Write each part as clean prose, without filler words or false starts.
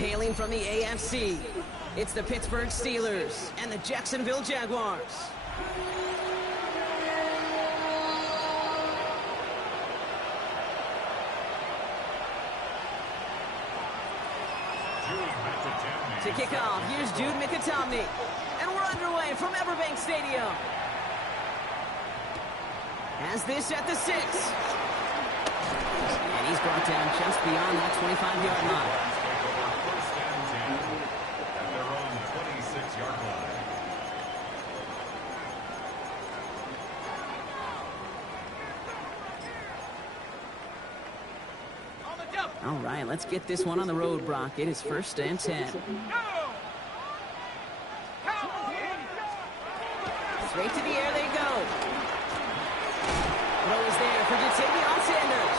hailing from the AFC. It's the Pittsburgh Steelers and the Jacksonville Jaguars. To kick off, here's Jude McAtomney. And we're underway from Everbank Stadium. Has this at the 6. And he's brought down just beyond that 25-yard line. First and 10 at their own 26-yard line. All right, let's get this one on the road, Brock. It is first and 10. Straight to the air they go. Throw is there for Ja'Tavion Sanders.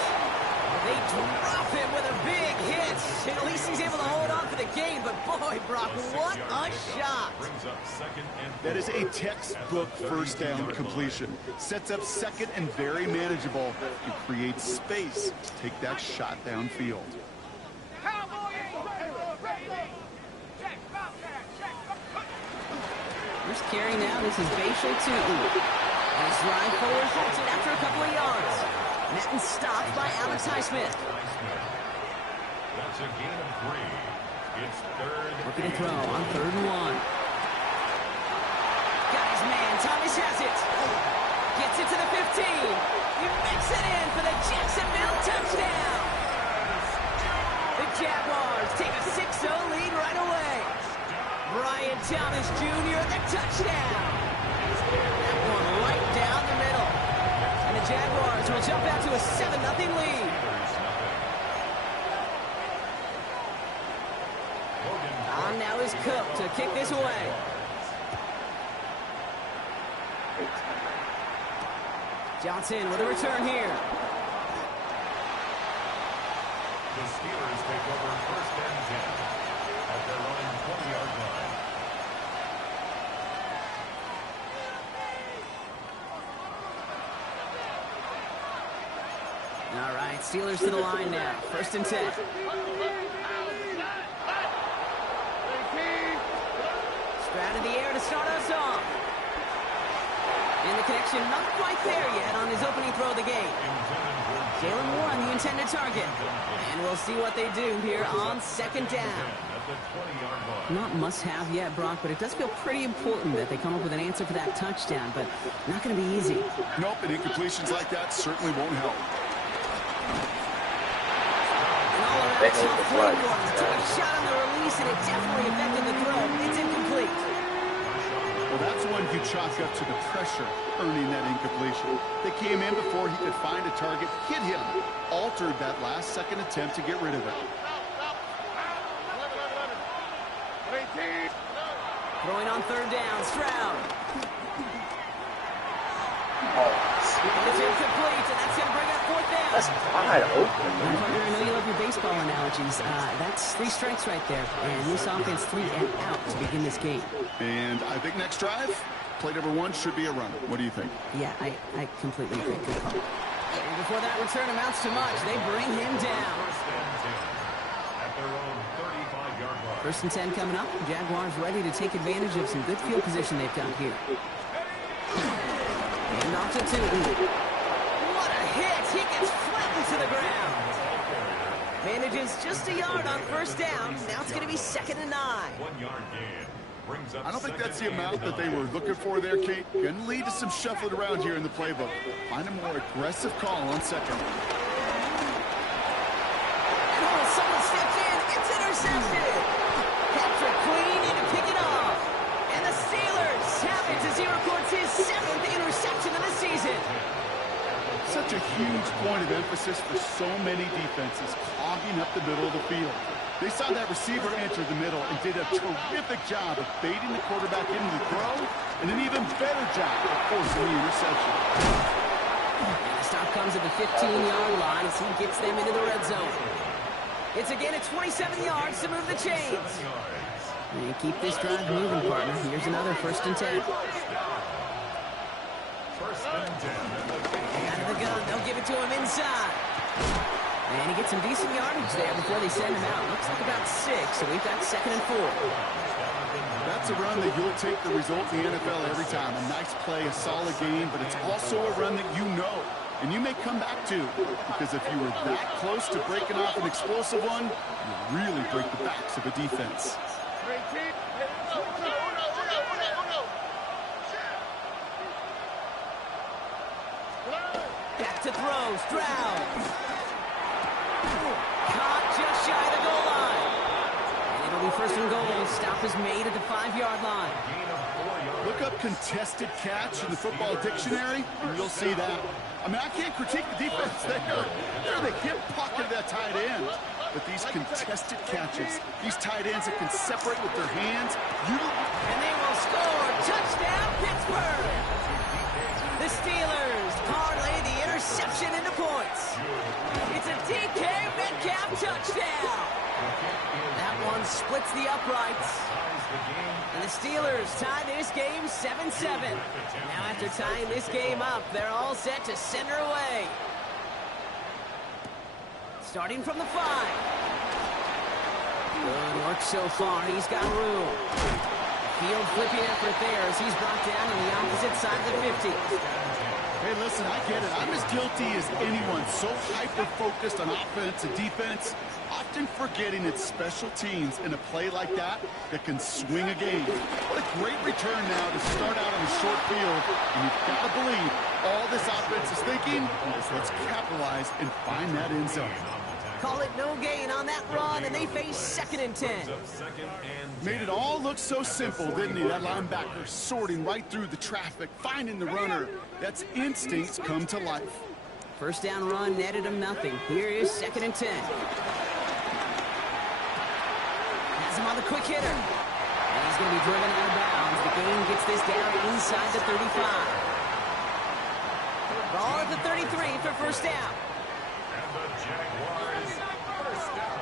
They drop him with a big hit. At least he's able to hold on for the game, but boy, Brock, what a shot. That is a textbook first down completion. Sets up second and very manageable. It creates space to take that shot downfield. First carry now, this is Bashal Tutin. Nice ride forward, holds it after a couple of yards. Met and stopped by Alex Highsmith. That's a gain of 3. It's third. Looking to throw on 3rd and 1. Got his man, Thomas has it. Gets it to the 15. He makes it in for the Jacksonville touchdown. The Jaguars take a 6-0 lead right away. Brian Thomas Jr., the touchdown. That one right down the middle. And the Jaguars will jump out to a 7-0 lead. On now is Cook to kick this away. Johnson with a return here. The Steelers take over first and 10 at their own 20-yard line. All right, Steelers to the line now. First and 10. Stroud in the air to start us off. And the connection not quite there yet on his opening throw of the game. Jalen Warren, the intended target. And we'll see what they do here on 2nd down. Not must-have yet, Brock, but it does feel pretty important that they come up with an answer for that touchdown, but not going to be easy. Nope, and incompletions like that certainly won't help. And all of that tough play work. Took a shot on the release, and it definitely affected the throw. It's incomplete. Well, that's one you chalk up to the pressure earning that incompletion. They came in before he could find a target, hit him, altered that last-second attempt to get rid of it. Throwing on 3rd down, Stroud. It's incomplete, and that's going to bring up 4th down. That's wide open. Partner, I know you love your baseball analogies. That's 3 strikes right there, and this offense 3 and out to begin this game. And I think next drive, play number 1 should be a run. What do you think? Yeah, I completely agree. Good call. And before that return amounts to much, they bring him down. First and 10 at their own 35-yard line. First and 10 coming up. Jaguars ready to take advantage of some good field position they've got here. And off to Tutin. What a hit! He gets flattened to the ground. Manages just a yard on 1st down. Now it's going to be 2nd and 9. 1-yard gain. Brings up I don't think that's the second and amount that they were looking for there, Kate. Going to lead to some shuffling around here in the playbook. Find a more aggressive call on 2nd. And oh, someone stepped in. It's intercepted. Patrick Queen in to pick it off. And the Steelers have it as he records his 7th interception of the season. Such a huge point of emphasis for so many defenses, clogging up the middle of the field. They saw that receiver enter the middle and did a terrific job of baiting the quarterback into the throw, and an even better job of forcing the interception. And the stop comes at the 15-yard line as he gets them into the red zone. It's again at 27 yards to move the chains. And keep this drive moving, partner. Here's another 1st and 10. First and 10. Out of the gun, they'll give it to him inside. And he gets some decent yardage there before they send him out. Looks like about 6, so we've got 2nd and 4. That's a run that you'll take the result in the NFL every time. A nice play, a solid game, but it's also a run that you know and you may come back to, because if you were that close to breaking off an explosive one, you really break the backs of a defense. Back to throw, Stroud. Caught just shy of the goal line. And it'll be 1st and goal. Stop is made at the 5-yard line. Look up contested catch in the football dictionary, and you'll see that. I mean, I can't critique the defense. They're the hip pocket of that tight end. But these contested catches, these tight ends that can separate with their hands, and they will score. Touchdown, Pittsburgh! The Steelers parlay the interception into points. It's a DK Metcalf touchdown. That one splits the uprights. And the Steelers tie this game 7-7. Now after tying this game up, they're all set to send her away. Starting from the 5. Good work so far. He's got room. Field flipping effort there as he's brought down on the opposite side of the 50. Hey, listen, I get it. I'm as guilty as anyone. So hyper-focused on offense and defense, often forgetting it's special teams in a play like that that can swing a game. What a great return now to start out on a short field. And you've got to believe all this offense is thinking is let's capitalize and find that end zone. Call it no gain on that run, and they face 2nd and 10. Made it all look so simple, didn't he? That linebacker sorting right through the traffic, finding the runner. That's instincts come to life. 1st down run netted him nothing. Here is 2nd and 10. Has him on the quick hitter. And he's going to be driven out of bounds. The gain gets this down inside the 35. Ball at the 33 for 1st down. And the Jaguars, 1st down.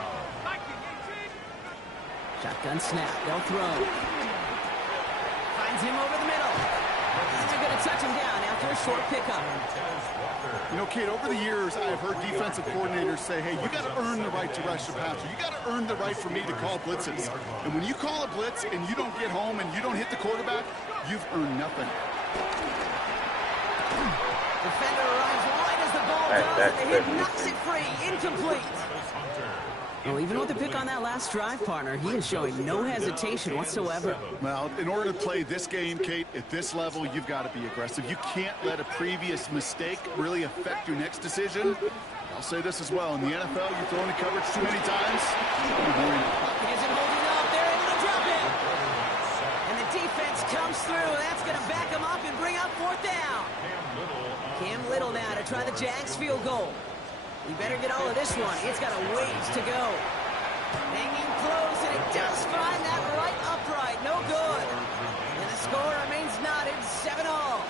Shotgun snap. They'll throw. Finds him over the middle. And they're going to touch him down after a short pickup. You know, Kate, over the years, I have heard defensive coordinators say, hey, you got to earn the right to rush the passer. You got to earn the right for me to call blitzes. And when you call a blitz and you don't get home and you don't hit the quarterback, you've earned nothing. Defender arrives right as the ball does, and the hit knocks it free. Incomplete. Well, even with the pick on that last drive, partner, he is showing no hesitation whatsoever. Well, in order to play this game, Kate, at this level, you've got to be aggressive. You can't let a previous mistake really affect your next decision. I'll say this as well. In the NFL, you're throwing the coverage too many times. He isn't holding up. They're able to drop him. And the defense comes through. That's going to back him up and bring up 4th down. Cam Little now to try the Jags field goal. You better get all of this one. It's got a ways to go. Hanging close, and it does find that right upright. No good. And the score remains knotted 7-all.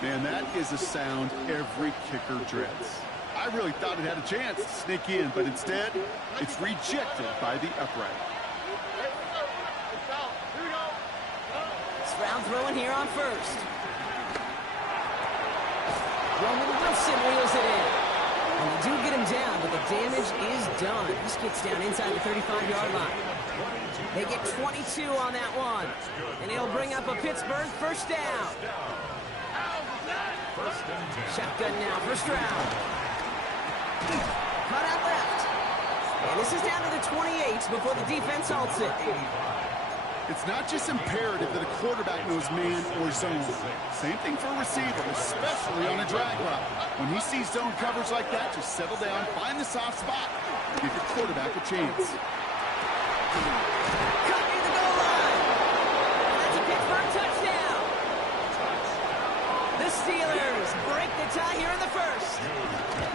Man, that is a sound every kicker dreads. I really thought it had a chance to sneak in, but instead, it's rejected by the upright. Stroud throwing here on 1st. Roman Wilson wheels it in. And they do get him down, but the damage is done. This gets down inside the 35-yard line. They get 22 on that one. And it'll bring up a Pittsburgh 1st down. Shotgun now for Stroud. Cut out left. And this is down to the 28 before the defense halts it. It's not just imperative that a quarterback knows man or zone. Same thing for a receiver, especially on a drag route. When he sees zone coverage like that, just settle down, find the soft spot, give your quarterback a chance. Cut near the goal line. And that's a Pittsburgh touchdown. The Steelers break the tie here in the 1st.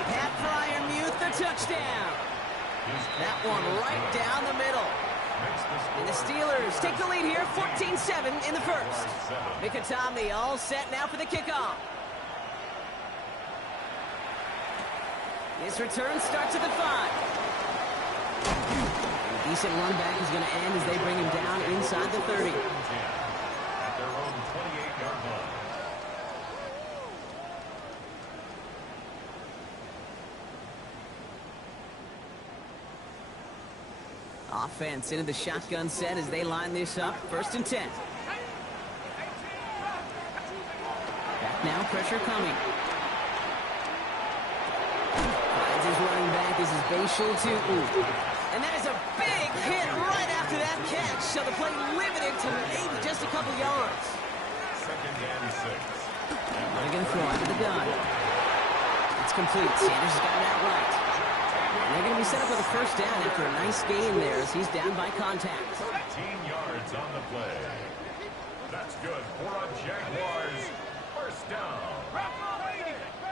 Pat Fryermuth the touchdown. That one right down the middle. And the Steelers take the lead here, 14-7 in the 1st. Mickatomi all set now for the kickoff. His return starts at the 5. A decent run back is going to end as they bring him down inside the 30. At their own 28-yard line. Offense into the shotgun set as they line this up. 1st and 10. Back now, pressure coming. Finds his running back. This is Bashal Tutu. And that is a big hit right after that catch. So the play limited to maybe just a couple yards. 2nd and 6. They're going to throw it to the gun. It's complete. Sanders has got it out right. And they're going to be set up with a 1st down after a nice gain there as he's down by contact. 13 yards on the play. That's good for a Jaguars 1st down.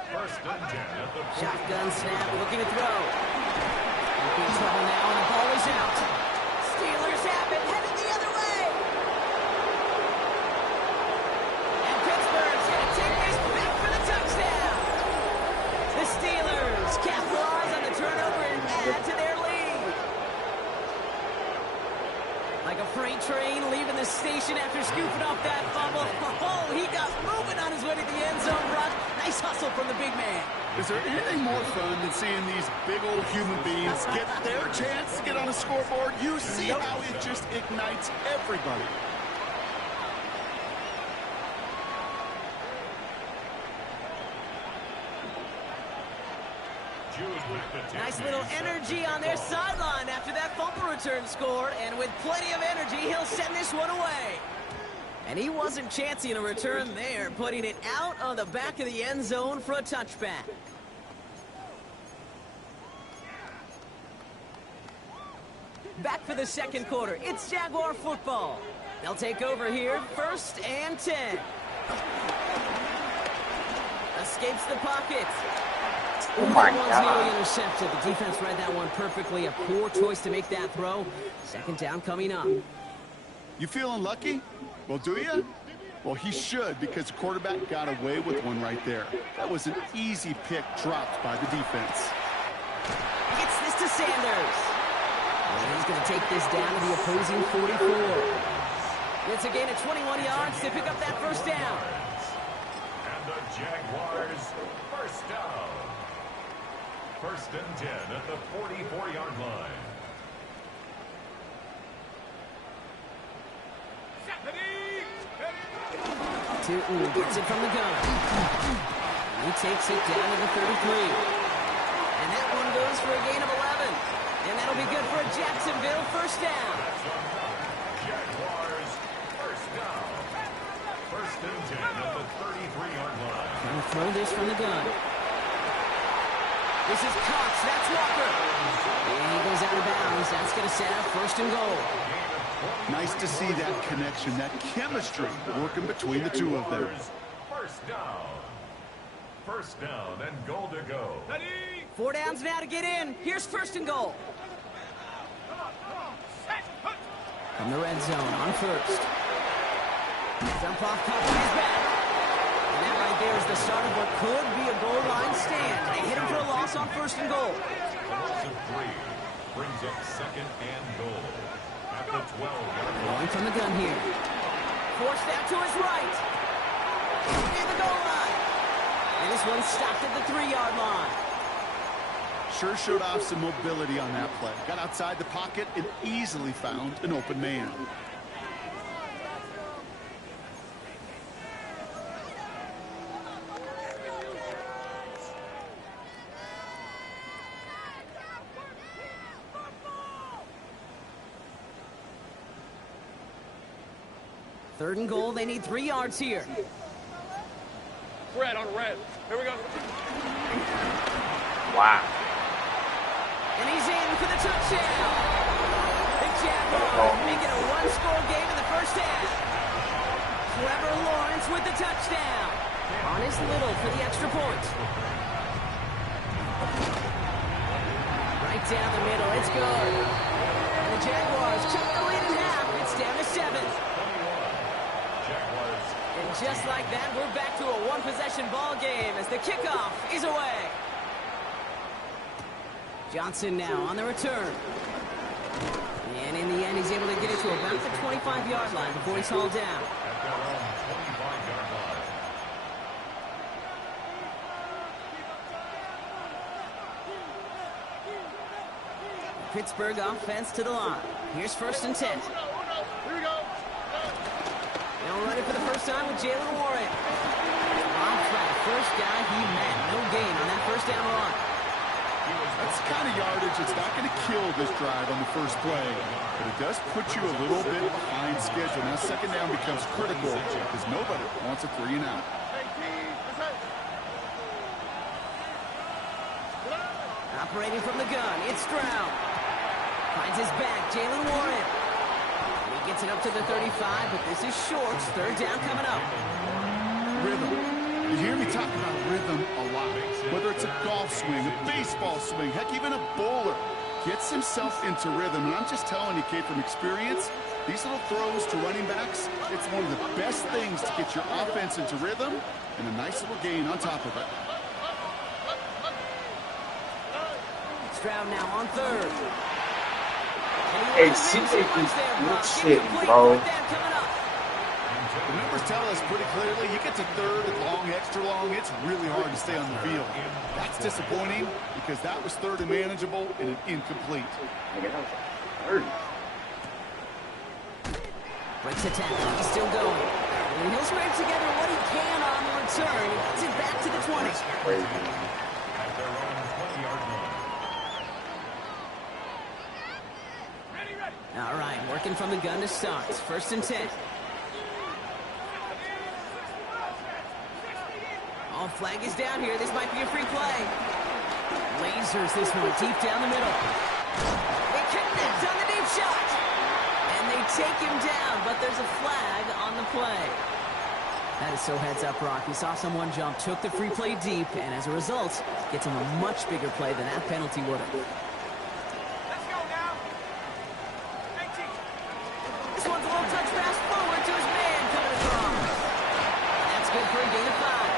1st and 10 at the 40. Shotgun snap, looking to throw. Looking in trouble now, and the ball is out. Steelers have it, headed the other way. And Pittsburgh's going to take this back for the touchdown. The Steelers capitalize on the turnover and add to their lead. Like a freight train leaving the station after scooping off that fumble. Oh, he got moving on his way to the end zone, Brock. Nice hustle from the big man. Is there anything more fun than seeing these big old human beings get their chance to get on a scoreboard? You see how it just ignites everybody. Nice little energy on their sideline after that fumble return scored, and with plenty of energy, he'll send this one away. And he wasn't chancing a return there, putting it out on the back of the end zone for a touchback. Back for the 2nd quarter. It's Jaguar football. They'll take over here, 1st and 10. Escapes the pocket. Oh my That one's God. nearly intercepted. The defense read that one perfectly. A poor choice to make that throw. 2nd down coming up. You feeling lucky? Well, do you? Well, he should, because the quarterback got away with one right there. That was an easy pick dropped by the defense. Gets this to Sanders. And he's going to take this down to the opposing 44. It's a gain of 21 yards to pick up that 1st down. And the Jaguars 1st down. 1st and 10 at the 44-yard line. Tutu gets it from the gun. He takes it down to the 33. And that one goes for a gain of 11. And that'll be good for a Jacksonville 1st down. Jaguars 1st down. 1st and 10 at the 33-yard line. Trying to throw this from the gun. This is Cox. That's Walker. And he goes out of bounds. That's going to set up 1st and goal. Nice to see that connection, that chemistry working between the two of them. 1st down. 1st down and goal to go. 4 downs now to get in. Here's 1st and goal. From the red zone on 1st. Jump off Cochran's back. And that right there is the start of what could be a goal line stand. They hit him for a loss on 1st and goal. Loss of 3 brings up 2nd and goal. At the 12-yard line. Going from the gun here. Forced out to his right. Near the goal line. And this one stopped at the 3-yard line. Sure showed off some mobility on that play. Got outside the pocket and easily found an open man. Third and goal. They need 3 yards here. Red on red. Here we go. Wow. And he's in for the touchdown. The Jaguars make it a 1-score game in the 1st half. Trevor Lawrence with the touchdown. Honest Little for the extra point. Right down the middle. It's good. And the Jaguars cut the lead in half. It's down to 7. And just like that, we're back to a 1-possession ball game as the kickoff is away. Johnson now on the return. And in the end, he's able to get it to about the 25-yard line before he's hauled down. At their own 25-yard line. Pittsburgh offense to the line. Here's 1st and 10. Here we go. They'll run it for the first time with Jalen Warren. Robbed by the first guy he met. No gain on that first down run. That's the kind of yardage that's not going to kill this drive on the first play, but it does put you a little bit behind schedule. Now, 2nd down becomes critical because nobody wants a 3 and out. Operating from the gun, it's Stroud. Finds his back, Jalen Warren. And he gets it up to the 35, but this is short. 3rd down coming up. Rhythm. You hear me talk about rhythm a lot. Whether it's a golf swing, a baseball swing, heck, even a bowler gets himself into rhythm. And I'm just telling you, Kate, from experience, these little throws to running backs, it's one of the best things to get your offense into rhythm and a nice little gain on top of it. Stroud now on 3rd. Hey, CJ good shit, bro. The numbers tell us pretty clearly, you get to 3rd and long, extra long, it's really hard to stay on the field. That's disappointing because that was 3rd and manageable and an incomplete. Breaks the tackle. He's still going. And he'll scrape together what he can on the return. He gets it back to the 20. At their own 20-yard line. All right, working from the gun to start. 1st and 10. Oh, flag is down here. This might be a free play. Lasers this one deep down the middle. They connect on the deep shot. And they take him down, but there's a flag on the play. That is so heads up, Brock. He saw someone jump, took the free play deep, and as a result, gets him a much bigger play than that penalty would have. Let's go now. 19. This one's a little touch pass forward to his man coming across. That's good for a gain of 5.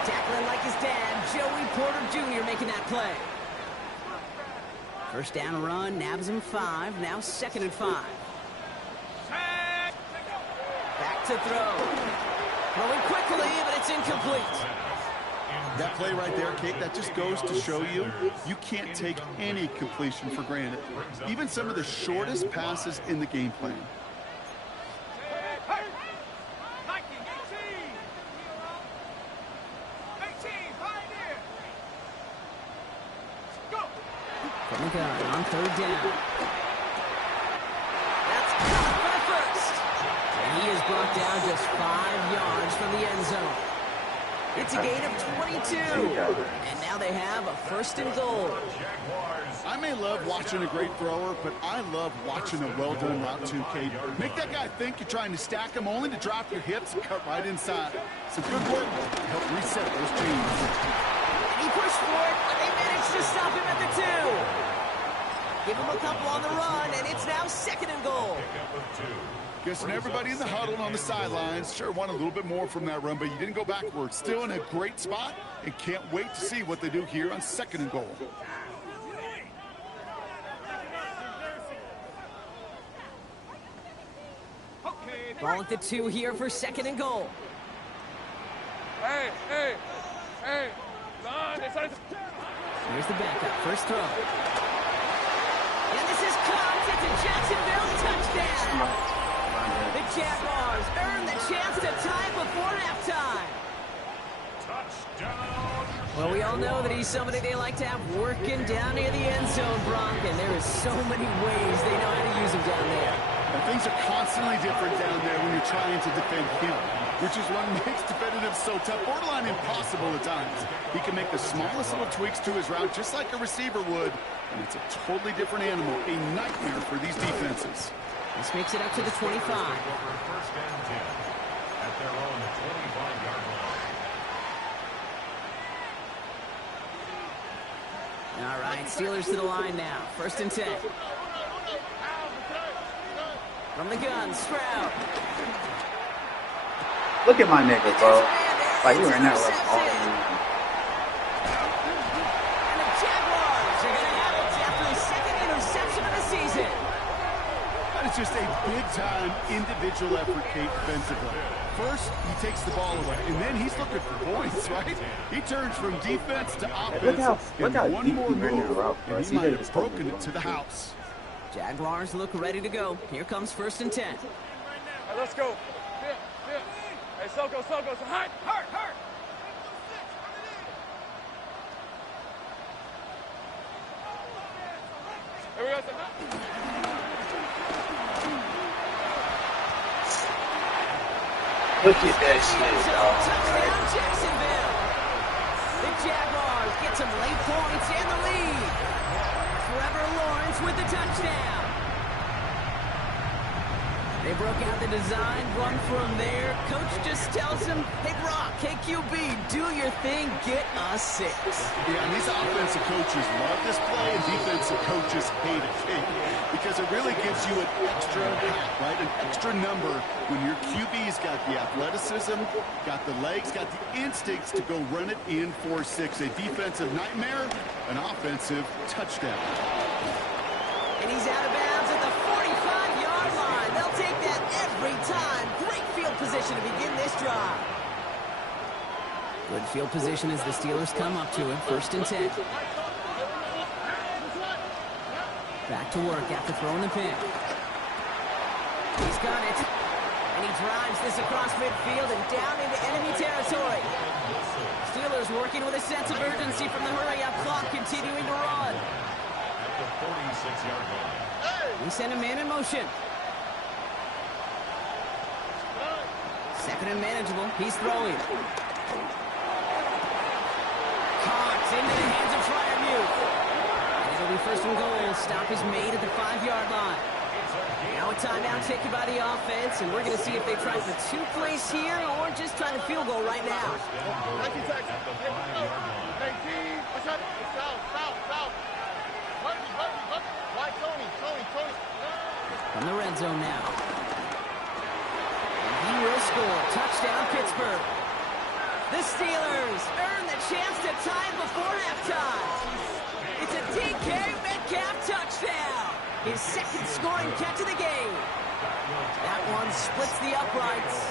Tackling like his dad, Joey Porter Jr. making that play. 1st down run, nabs him 5. Now 2nd and 5. Back to throw. Throwing quickly, but it's incomplete. That play right there, Kate, that just goes to show you, you can't take any completion for granted. Even some of the shortest passes in the game plan. From the gun on 3rd down. That's caught for the 1st. And he is brought down just 5 yards from the end zone. It's a gain of 22. And now they have a 1st and goal. I may love watching a great thrower, but I love watching a well-done route too, Kate. Make that guy think you're trying to stack him only to drop your hips and cut right inside. Some good work to help reset those chains. He pushed for it, but they managed to stop him at the 2. Give him a couple on the run, and it's now 2nd and goal. Guessing everybody in the huddle and on the sidelines sure want a little bit more from that run, but you didn't go backwards. Still in a great spot, and can't wait to see what they do here on 2nd and goal. Ball at the 2 here for 2nd and goal. Hey. Here's the backup. 1st throw. And this is caught. It's a Jacksonville touchdown. The Jaguars earn the chance to tie before halftime. Touchdown. Well, we all know that he's somebody they like to have working down near the end zone, Bronk, and there is so many ways they know how to use him down there. And things are constantly different down there when you're trying to defend him, which is what makes defending him so tough, borderline impossible at times. He can make the smallest little tweaks to his route just like a receiver would, and it's a totally different animal, a nightmare for these defenses. This makes it up to the 25. Over 1st and 10 at their own 25-yard line. All right, Steelers to the line now. 1st and 10. From the gun, Stroud. Look at my nigga, bro. Like, you ran that rough all the And the Jaguars are going to have it after the 2nd interception of the season. That is just a big-time individual effort, Kate, defensively. First, he takes the ball away, and then he's looking for points, right? He turns from defense to offense, look how and one deep more he ran that move, route, bro. and he might have broken it to the house. Jaguars look ready to go. Here comes 1st and 10. Right, let's go. Yeah. Hey, Soko, hurt. Here we go. Look at that shit. Touchdown, Jacksonville. The Jaguars get some late points and the lead. Trevor Lawrence with the touchdown. They broke out the design, run from there. Coach just tells him, hey, Brock, hey, QB, do your thing, get us 6. Yeah, and these offensive coaches love this play, and defensive coaches hate it. Because it really gives you an extra hat, right? An extra number when your QB's got the athleticism, got the legs, got the instincts to go run it in for 6. A defensive nightmare, an offensive touchdown. And he's out of bounds at the 45-yard line. They'll take that every time. Great field position to begin this drive. Good field position as the Steelers come up to it. 1st and 10. Back to work after throwing the pick. He's got it. And he drives this across midfield and down into enemy territory. Steelers working with a sense of urgency from the hurry-up clock, continuing to run. At the 46-yard line. We send a man in motion. 2nd and manageable. He's throwing. Caught into the hands of Fryermuth. And it'll be 1st and goal. Stop is made at the 5-yard line. Now a timeout taken by the offense, and we're going to see if they try for 2 plays here or just try the field goal right now. From the red zone now. And he will score. Touchdown, Pittsburgh. The Steelers earn the chance to tie it before halftime. It's a DK Metcalf touchdown. His 2nd scoring catch of the game. That one splits the uprights.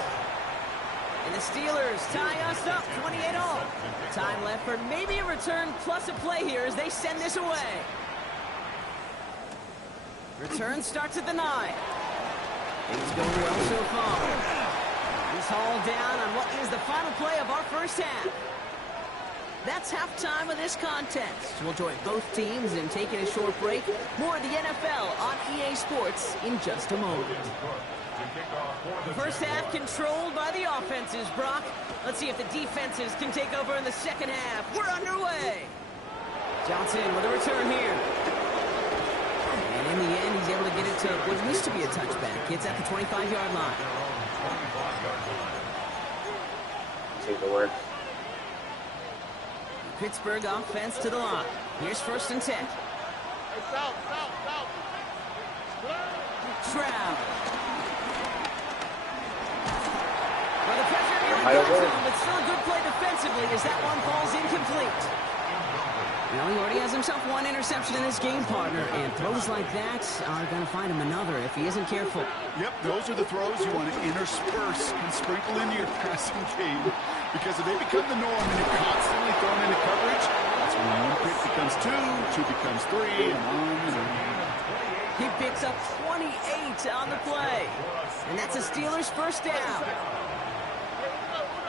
And the Steelers tie us up 28-all. Time left for maybe a return plus a play here as they send this away. Return starts at the 9. Things going well so far. He's hauled down on what is the final play of our 1st half. That's halftime of this contest. We'll join both teams in taking a short break. More of the NFL on EA Sports in just a moment. The 1st half controlled by the offenses, Brock. Let's see if the defenses can take over in the 2nd half. We're underway. Johnson with a return here. And in the end, he's able to get it to what used to be a touchback. It's at the 25-yard line. Take the work. Pittsburgh offense to the line. Here's 1st and 10. Stroud. Well, the pressure nearly got to him, but still a good play defensively as that one falls incomplete. Well, he already has himself 1 interception in this game, partner, and throws like that are going to find him another if he isn't careful. Yep, those are the throws you want to intersperse and sprinkle into your passing game. Because if they become the norm and you're constantly thrown into coverage, that's when 1 pick becomes 2, 2 becomes 3, and on and on. He picks up 28 on the play. And that's a Steelers 1st down.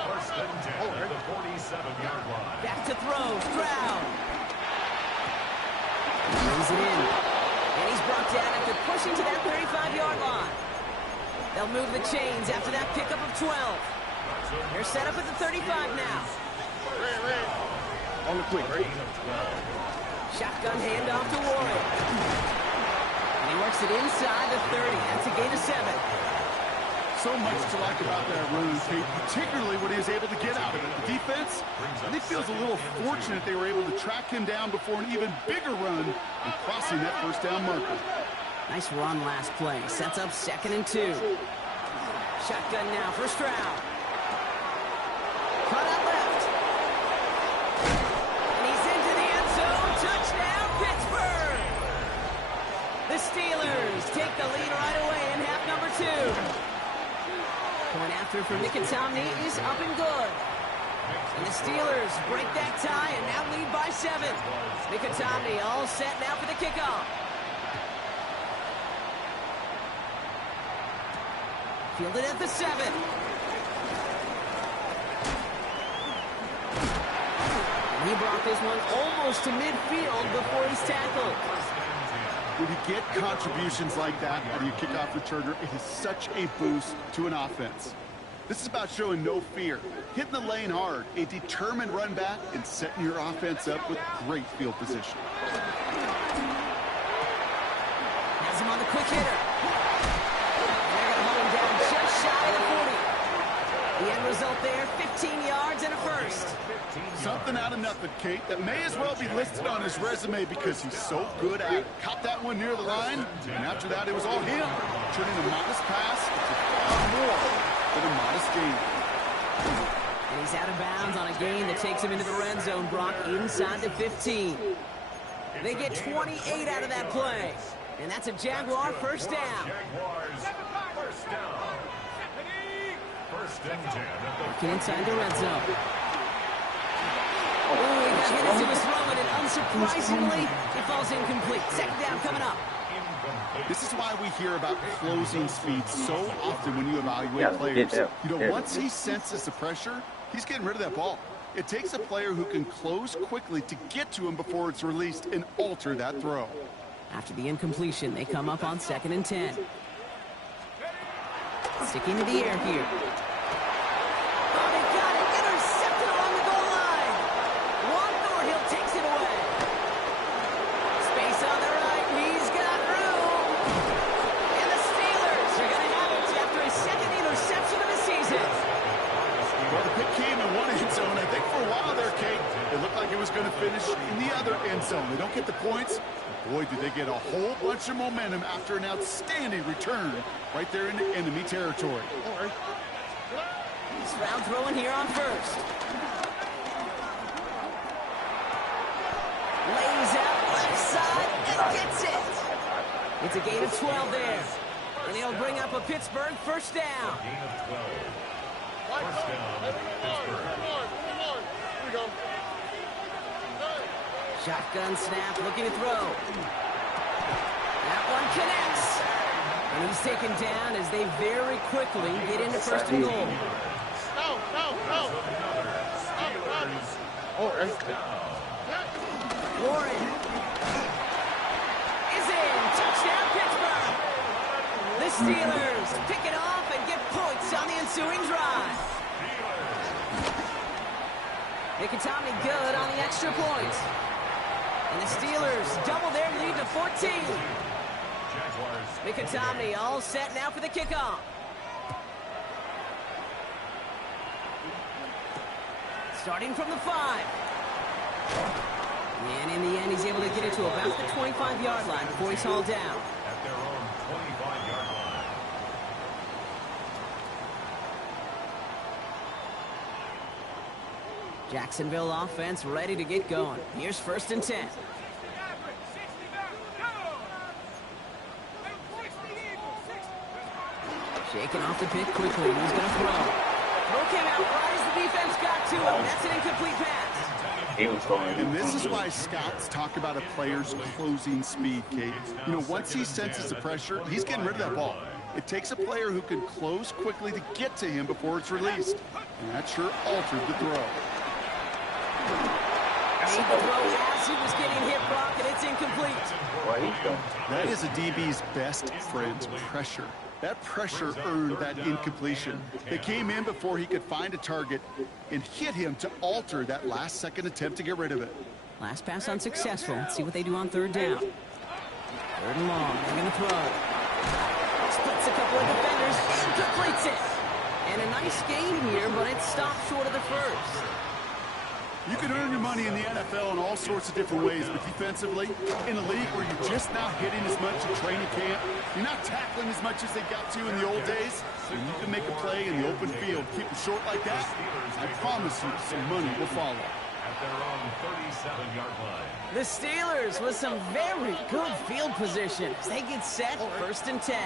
1st and 10 at the 47-yard line. Back to throw. Stroud. Brings it in. And he's brought down after pushing to that 35-yard line. They'll move the chains after that pickup of 12. They're set up at the 35 now. On the quick. Shotgun handoff to Warren. And he works it inside the 30. That's a gain of 7. So much to like about that run, Kate, particularly when he was able to get out of it. The defense, I think, feels a little fortunate they were able to track him down before an even bigger run and crossing that 1st down marker. Nice run last play. Sets up 2nd and 2. Shotgun now for Stroud. Cut out left. And he's into the end zone. Touchdown, Pittsburgh. The Steelers take the lead right away in half number 2. Point after for Nicotomney is up and good. And the Steelers break that tie and now lead by 7. Nicotomney all set now for the kickoff. Fielded at the 7. And he brought this one almost to midfield before he's tackled. When you get contributions like that out of your kickoff returner, it is such a boost to an offense. This is about showing no fear, hitting the lane hard, a determined run back, and setting your offense up with great field position. Has him on the quick hitter. And they're going to hold him down just shy of the 40. The end result there, 15 yards and a first. Something out of nothing, Kate, that may as well be listed on his resume because he's so good at it. Caught that one near the line, and after that it was all him, turning a modest pass into far more than a modest gain. And he's out of bounds on a gain that takes him into the red zone, Brock, inside the 15. They get 28 out of that play. And that's a Jaguar first down. Jaguars, first down. First and 10 at the Working inside the red zone. Oh, he got hit as he was throwing it. Unsurprisingly, it falls incomplete. Second down coming up. This is why we hear about closing speed so often when you evaluate players. You know, once he senses the pressure, he's getting rid of that ball. It takes a player who can close quickly to get to him before it's released and alter that throw. After the incompletion, they come up on 2nd and 10. Sticking to the air here. Oh, they got it. Intercepted along the goal line. Juan Thornhill takes it away. Space on the right. He's got room. And the Steelers are going to have it after his second interception of the season. Well, the pick came in one end zone. I think for a while there, Kate, it looked like it was going to finish in the other end zone. They don't get the points. Boy, did they get a whole bunch of momentum after an outstanding return right there into enemy territory. He's round throwing here on first. Lays out left side and gets it. It's a gain of 12 there. And he'll bring up a Pittsburgh first down. gain of 12. First down, Pittsburgh. Here we go. Shotgun snap, looking to throw. That one connects. And he's taken down as they very quickly get into first and goal. Warren is in. Touchdown, Pittsburgh. The Steelers pick it off and get points on the ensuing drive. Nikitami good on the extra point. And the Steelers double their lead to 14. Nikitami all set now for the kickoff. Starting from the 5. And in the end, he's able to get it to about the 25-yard line before he's hauled down. At their own 25-yard line. Jacksonville offense ready to get going. Here's first and 10. Shaking off the pick quickly. He's going to throw. Throw came out right as the defense got to him. That's an incomplete pass. He was going. And this is why scouts talk about a player's closing speed, Kate. You know, once he senses the pressure, he's getting rid of that ball. It takes a player who can close quickly to get to him before it's released. And that sure altered the throw. Made the throw as he was getting hit, Brock, and it's incomplete. That is a DB's best friend, pressure. That pressure earned that incompletion. They came in before he could find a target and hit him to alter that last-second attempt to get rid of it. Last pass unsuccessful. Let's see what they do on third down. Third and long. They're going to throw. Splits a couple of defenders and completes it. And a nice gain here, but it stopped short of the first. You can earn your money in the NFL in all sorts of different ways, but defensively, in a league where you're just not hitting as much in training camp, you're not tackling as much as they got to in the old days, and you can make a play in the open field. Keep it short like that, I promise you some money will follow. At their own 37-yard line. The Steelers with some very good field position as they get set first and 10.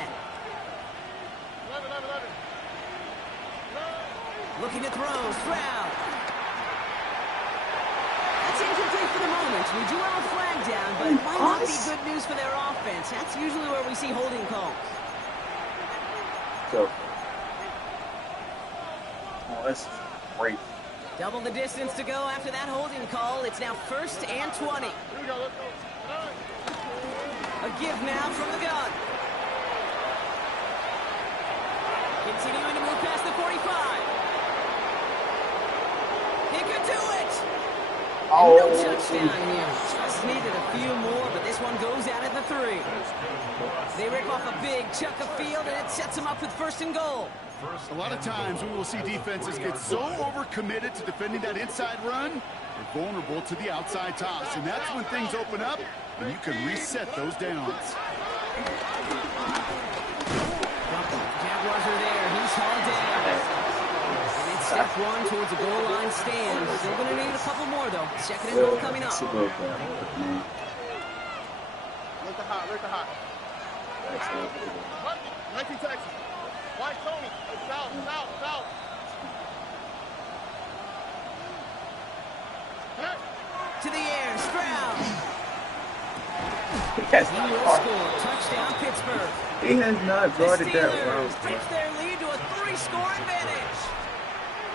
Looking to throw, Stroud. That's incomplete for the moment. We do have a flag down, but it might not be good news for their offense. That's usually where we see holding calls. So, That's great. Double the distance to go after that holding call. It's now 1st and 20. A give now from the gun. Continuing to move past the 45. He could do it. And no touchdown here. Just needed a few more, but this one goes out at the 3. They rip off a big chunk of field, and it sets them up with 1st and goal. A lot of times we will see defenses get so overcommitted to defending that inside run, they're vulnerable to the outside toss. And that's when things open up, and you can reset those downs. Jaguars are there. He's hauled down. And it's step 1 towards a goal line stand. Still going to need a couple more, though. 2nd and goal coming up. Look the hot. Nike Texas. White Tony. South. To the air, Stroud. He has He not will caught. score. Touchdown, Pittsburgh. He has not The brought it that well. Steelers stretch their lead to a 3-score advantage.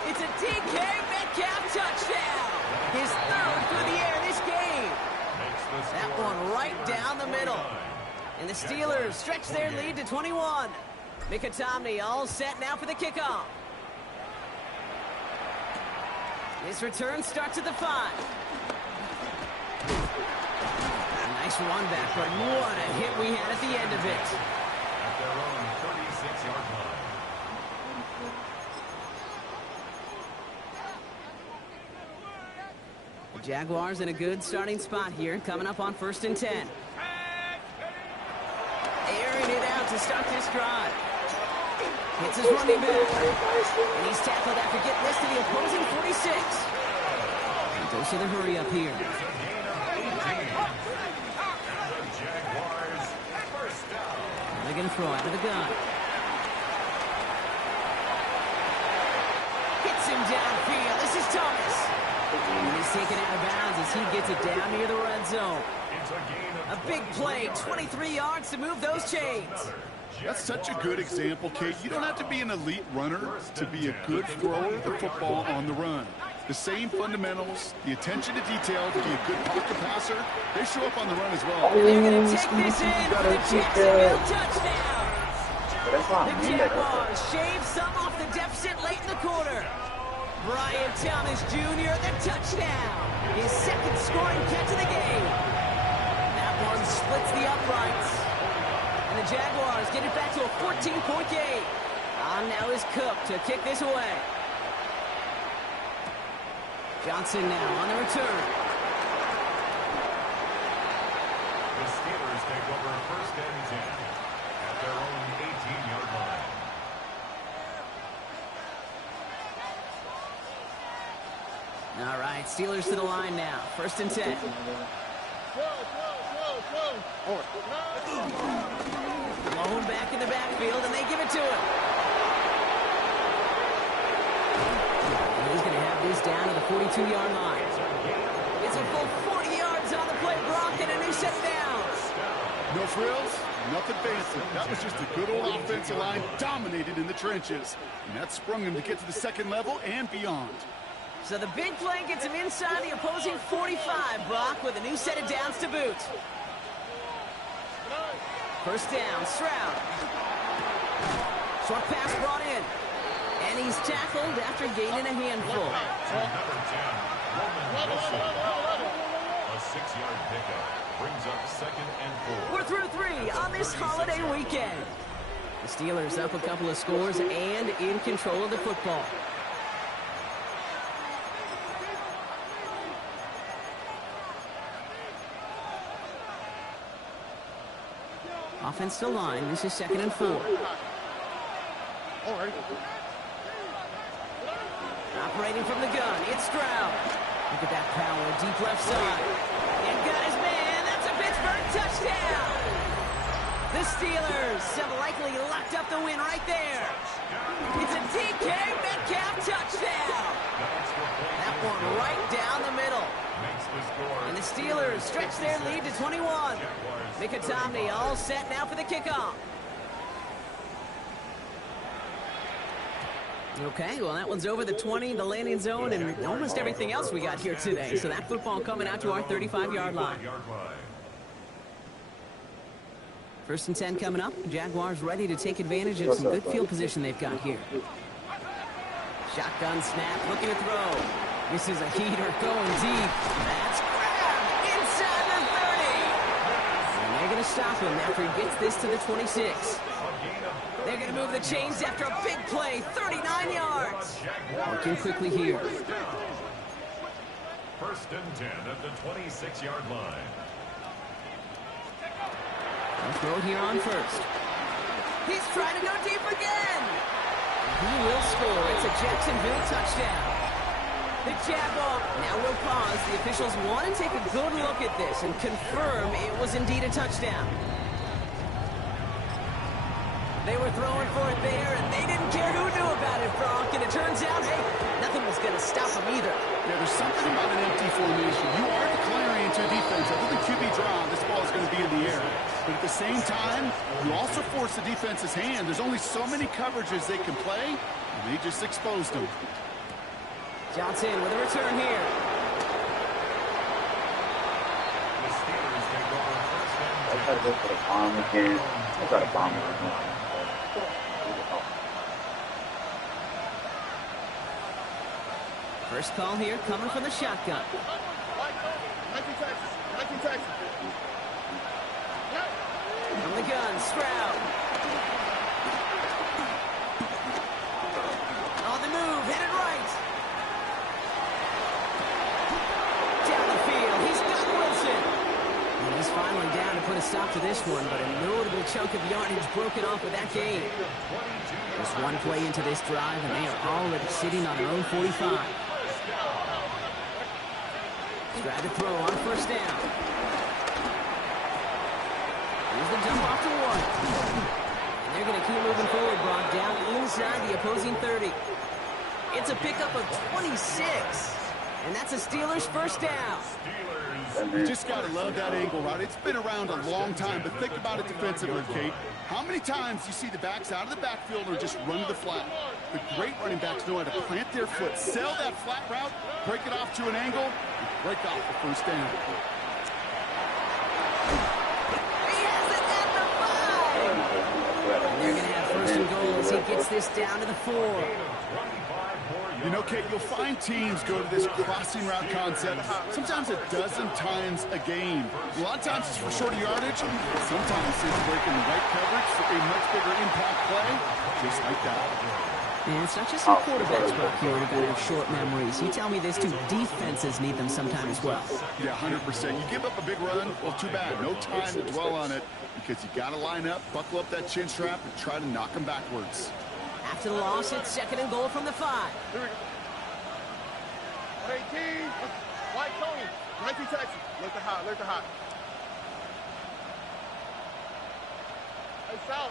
It's a DK Metcalf touchdown. His 3rd through the air this game. That one right down the middle. And the Steelers stretch their lead to 21. Mickey all set now for the kickoff. This return starts at the 5. A nice run back, but what a hit we had at the end of it. At their own 36-yard line. The Jaguars in a good starting spot here, coming up on 1st and 10. Airing it out to start this drive. Hits his running back. And he's tackled after getting this to the opposing 46. And goes to the hurry up here. They're going to throw out of the gun. Hits him downfield. This is Thomas. And he's taken out of bounds as he gets it down near the red zone. A big play, 23 yards to move those chains. That's such a good example, Kate. You don't have to be an elite runner to be a good thrower of the football on the run. The same fundamentals, the attention to detail to be a good pocket passer, they show up on the run as well. They're going to take this in for the Jacksonville touchdown. The Jaguars shave some off the deficit late in the quarter. Brian Thomas Jr., the touchdown. His 2nd scoring catch of the game. That one splits the uprights. And the Jaguars get it back to a 14-point game. On now is Cook to kick this away. Johnson now on the return. The Steelers take over 1st and 10 at their own 18-yard line. All right, Steelers to the line now. 1st and 10. Blown back in the backfield, and they give it to him. And he's going to have this down to the 42-yard line. It's a full 40 yards on the play, Brock, and a new set of downs. No frills, nothing fancy. That was just a good old offensive line dominated in the trenches. And that sprung him to get to the 2nd level and beyond. So the big play gets him inside the opposing 45, Brock, with a new set of downs to boot. 1st down, Stroud. Short pass brought in. And he's tackled after gaining a handful. Number 10, Roman Wilson. A 6-yard pickup brings up 2nd and 4. We're through 3 on this holiday weekend. The Steelers up a couple of scores and in control of the football. Offensive line, this is 2nd and 4. Operating from the gun, it's Stroud. Look at that power, deep left side. And got his man, that's a Pittsburgh touchdown! The Steelers have likely locked up the win right there. It's a DK Metcalf touchdown! That one right down the middle. And the Steelers stretch their lead to 21. Mickey all set now for the kickoff. Okay, well, that one's over the 20, the landing zone, and almost everything else we got here today. So that football coming out to our 35-yard line. First and 10 coming up. Jaguars ready to take advantage of some good field position they've got here. Shotgun snap, looking to throw. This is a heater going deep. That's grabbed inside the 30. And they're going to stop him after he gets this to the 26. They're going to move the chains after a big play, 39 yards. Working quickly here. First and 10 at the 26-yard line. They'll throw it here on first. He's trying to go deep again. He will score. It's a Jacksonville touchdown. The Jaguars now will pause. The officials want to take a good look at this and confirm it was indeed a touchdown. They were throwing for it there, and they didn't care who knew about it, Frank. And it turns out, hey, nothing was going to stop them either. Yeah, there's something about an empty formation. You are declaring into a defense. Other than QB draw, this ball is going to be in the air. But at the same time, you also force the defense's hand. There's only so many coverages they can play, and they just exposed them. Johnson with a return here. I try to go for the bomb again. I try to bomb it. First call here coming from the shotgun. From the gun, Stroud. On the move, headed right. Down the field, he's got Wilson. And he's finally down to put a stop to this one, but a notable chunk of yardage broken off with that game. Just one play into this drive, and they are already sitting on their own 45. Try to throw on first down. Here's the dump off to one. And they're going to keep moving forward, Brock, down inside the opposing 30. It's a pickup of 26. And that's a Steelers first down. You just got to love that angle, right? It's been around a long time, but think about it defensively, Kate. How many times do you see the backs out of the backfield or just run to the flat? The great running backs know how to plant their foot, sell that flat route, break it off to an angle, and break off the first down. He has it at the 5. And they're going to have first and goal as he gets this down to the 4. You know, Kate, you'll find teams go to this crossing route concept sometimes a dozen times a game. A lot of times it's for shorter yardage. Sometimes it's breaking the right coverage for a much bigger impact play, just like that. And it's not just some quarterbacks, Brock, here that have short memories. You tell me this too, defenses need them sometimes as well. Yeah, 100%. You give up a big run, well, too bad. No time to dwell on it because you got to line up, buckle up that chin strap, and try to knock them backwards. After the loss, it's second and goal from the 5. Here we go. 18. White Tony. 19 Texas. Look the hot. Look the hot. Hey, south.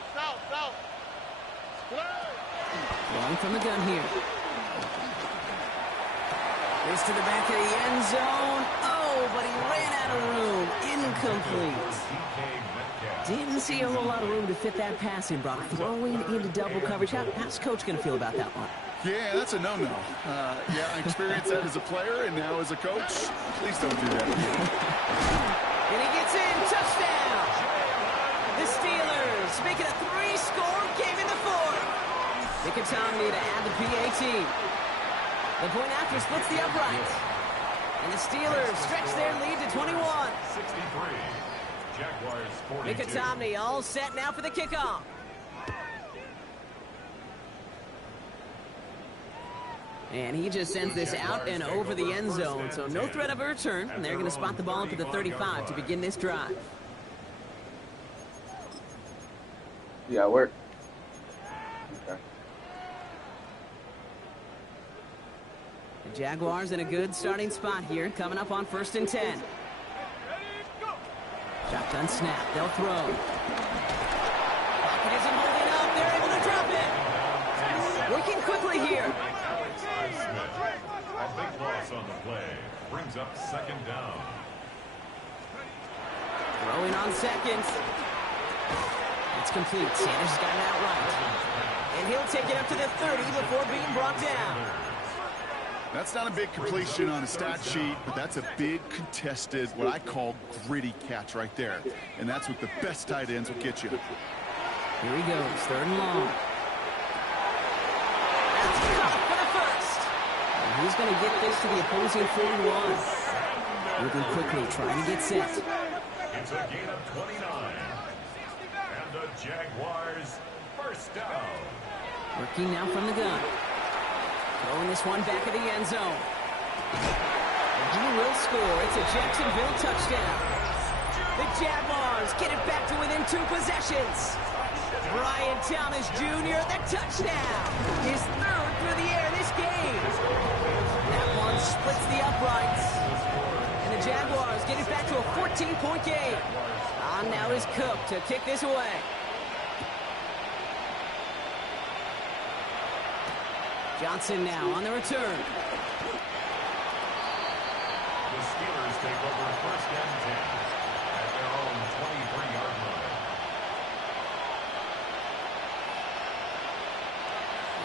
Long from the gun here. This to the back of the end zone. Oh, but he ran out of room. Incomplete. Didn't see a whole lot of room to fit that pass in, Brock. Throwing into double coverage. How's Coach going to feel about that one? Yeah, that's a no-no. Yeah, I experienced that as a player and now as a coach. Please don't do that again. And he gets in. Touchdown. The Steelers make it a 3-score game in the 4th. Nicotomney to add the PAT. The point after splits the uprights. And the Steelers stretch their lead to 21. 63. Jaguars 42. Nicotomney all set now for the kickoff. And he just sends this out and over the end zone. So no threat of a return. And they're going to spot the ball up at the 35 to begin this drive. Yeah, work. Okay. The Jaguars in a good starting spot here, coming up on first and 10. Shotgun snap, they'll throw. Pocket isn't holding up, they're able to drop it. Working quickly here. A big loss on the play. Brings up second down. Throwing on second. It's complete. Sanders has got it out right. And he'll He'll take it up to the 30 before being brought down. That's not a big completion on a stat sheet, but that's a big contested, what I call gritty catch right there. And that's what the best tight ends will get you. Here he goes, 3rd and long. That's caught for the first. And he's going to get this to the opposing 41. Moving quickly, trying to get set. It's a gain of 29. And the Jaguars first down. Working now from the gun. Throwing this one back of the end zone. And he will score. It's a Jacksonville touchdown. The Jaguars get it back to within 2 possessions. Brian Thomas Jr., the touchdown. His 3rd through the air this game. That one splits the uprights. And the Jaguars get it back to a 14-point game. On now is Cook to kick this away. Johnson now on the return. The Steelers take over 1st and 10 at their own 23-yard line.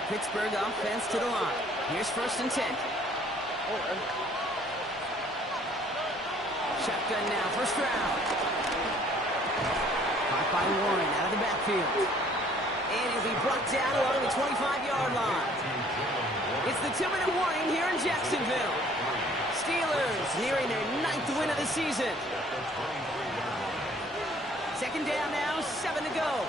Pittsburgh offense to the line. Here's 1st and 10. Shotgun now, 1st round. Caught by Warren out of the backfield. And he'll be brought down along the 25-yard line. It's the 2-minute warning here in Jacksonville. Steelers nearing their 9th win of the season. 2nd down now, 7 to go.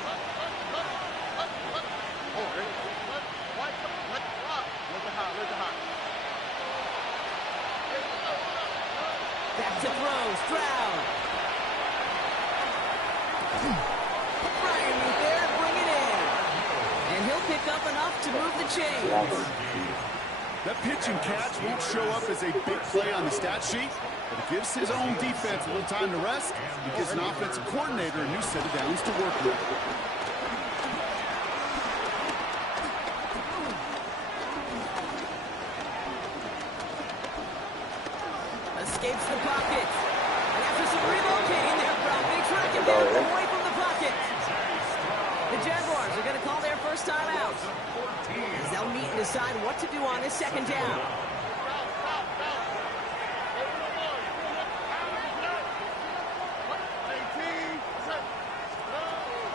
Back to throw, Stroud. Brian Meat there, bring it in. And he'll pick up enough to move the chains. That pitch and catch won't show up as a big play on the stat sheet, but it gives his own defense a little time to rest. It gives an offensive coordinator a new set of downs to work with. Escapes the pocket. And after some relocating there, Brown, they track him down away from the pocket. The Jaguars are going to call their first time out. As they'll meet and decide what to do on this 2nd down.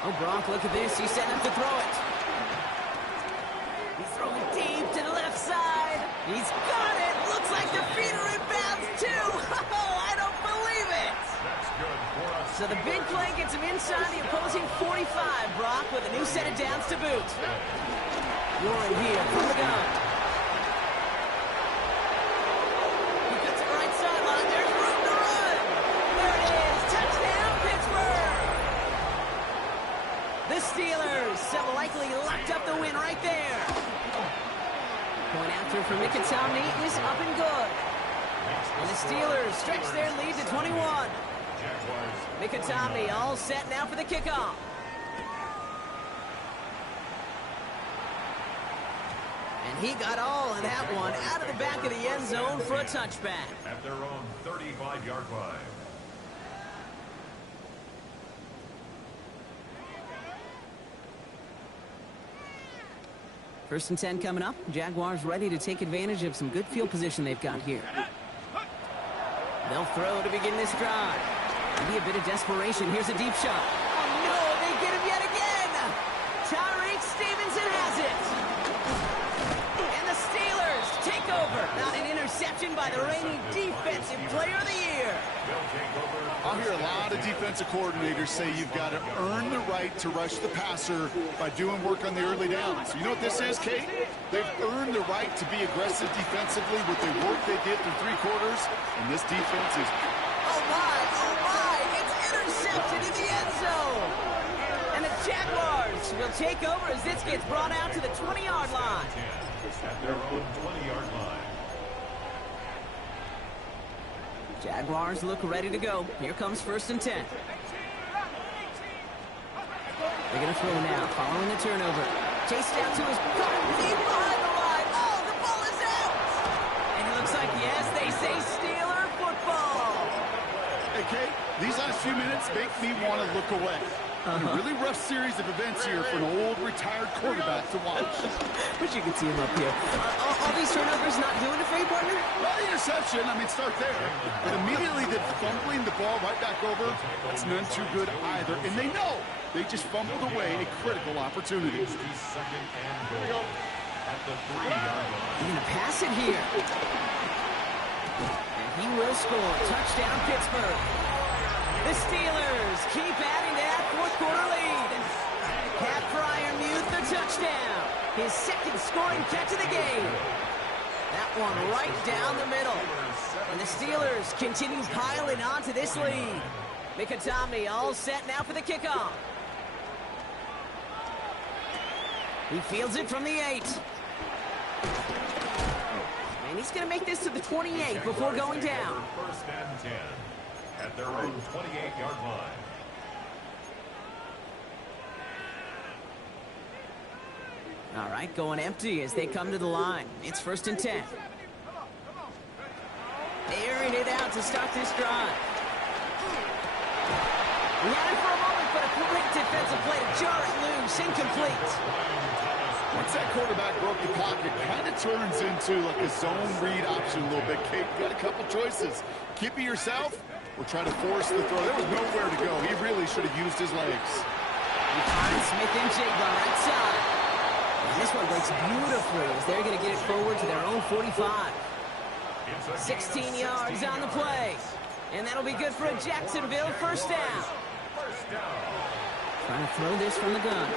Oh, Gronk, look at this. He's setting up to throw it. He's throwing deep to the left side. He's got it. Looks like the feet are in bounds, too. Oh, I don't believe it. So the big play gets him inside the opposing 45, Brock, with a new set of downs to boot. Warren here from the gun. He cuts it right sideline. There's room to run. There it is. Touchdown, Pittsburgh. The Steelers have likely locked up the win right there. Point after for Mikatami is up and good. And the Steelers stretch their lead to 21. Mikatami all set now for the kickoff. And he got all of that one out of the back of the end zone for a touchback. At their own 35-yard line. First and 10 coming up. Jaguars ready to take advantage of some good field position they've got here. They'll throw to begin this drive. Maybe a bit of desperation. Here's a deep shot. Oh, no, they get him yet again. Tyreek Stevenson has it. And the Steelers take over. Not an interception by the reigning Defensive Player of the Year. I'll hear a lot of defensive coordinators say you've got to earn the right to rush the passer by doing work on the early downs. You know what this is, Kate? They've earned the right to be aggressive defensively with the work they did through 3 quarters, and this defense is... Oh, my, it's intercepted in the end zone. And the Jaguars will take over as this gets brought out to the 20-yard line. At their own 20-yard line. Jaguars look ready to go. Here comes first and 10. They're going to throw now, following the turnover. Chased down to his caught deep behind the line. Oh, the ball is out! And it looks like, yes, they say Steeler football. Hey, Kate, these last few minutes make me want to look away. A really rough series of events here for an old retired quarterback to watch. Wish you could see him up here. All these turnovers not doing it for you, partner? Well, the interception, I mean, start there. But immediately they're fumbling the ball right back over. That's none too good either. And they know they just fumbled away a critical opportunity. Second and goal at the 3-yard line. He's going to pass it here. And he will score. Touchdown, Pittsburgh. The Steelers keep adding to that fourth-quarter lead. Pat Fryermuth the touchdown. His second scoring catch of the game. That one right down the middle. And the Steelers continue piling on to this lead. Mikatami all set now for the kickoff. He fields it from the 8. And he's going to make this to the 28 before going down. First and 10 at their own 28-yard line. All right, going empty as they come to the line. It's first and 10. Airing it out to start this drive. We had it for a moment, but a great defensive play to jar it loose, incomplete. Once that quarterback broke the pocket, kind of turns into like a zone read option a little bit. Kate, you got a couple choices. Keep it yourself or try to force the throw. There was nowhere to go. He really should have used his legs. He finds Smith and Jigba right side. And this one breaks beautifully as they're going to get it forward to their own 45. 16 yards on the play. And that'll be good for a Jacksonville first down. Trying to throw this from the gun.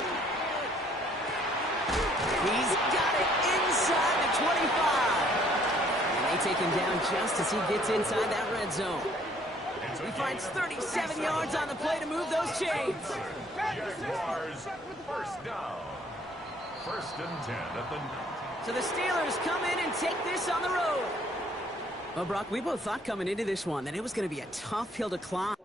He's got it inside the 25. And they take him down just as he gets inside that red zone. He finds 37 yards on the play to move those chains. Jaguars first down. First and 10 at the 19. So the Steelers come in and take this on the road. Well, Brock, we both thought coming into this one that it was going to be a tough hill to climb.